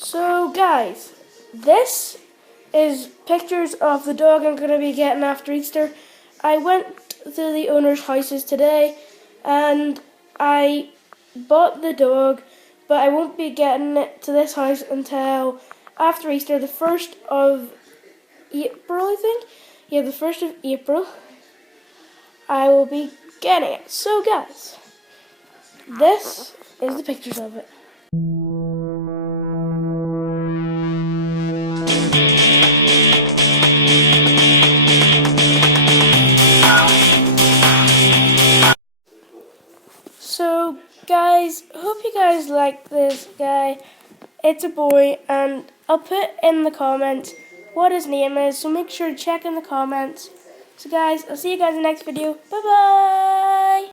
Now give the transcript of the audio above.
So guys, this is pictures of the dog I'm going to be getting after Easter. I went to the owner's houses today and I bought the dog, but I won't be getting it to this house until after Easter, the 1st of April, I think. Yeah, the 1st of April. I will be getting it. So guys, this is the pictures of it. So guys, hope you guys like this guy. It's a boy, and I'll put in the comments what his name is, so make sure to check in the comments. So guys, I'll see you guys in the next video. Bye bye!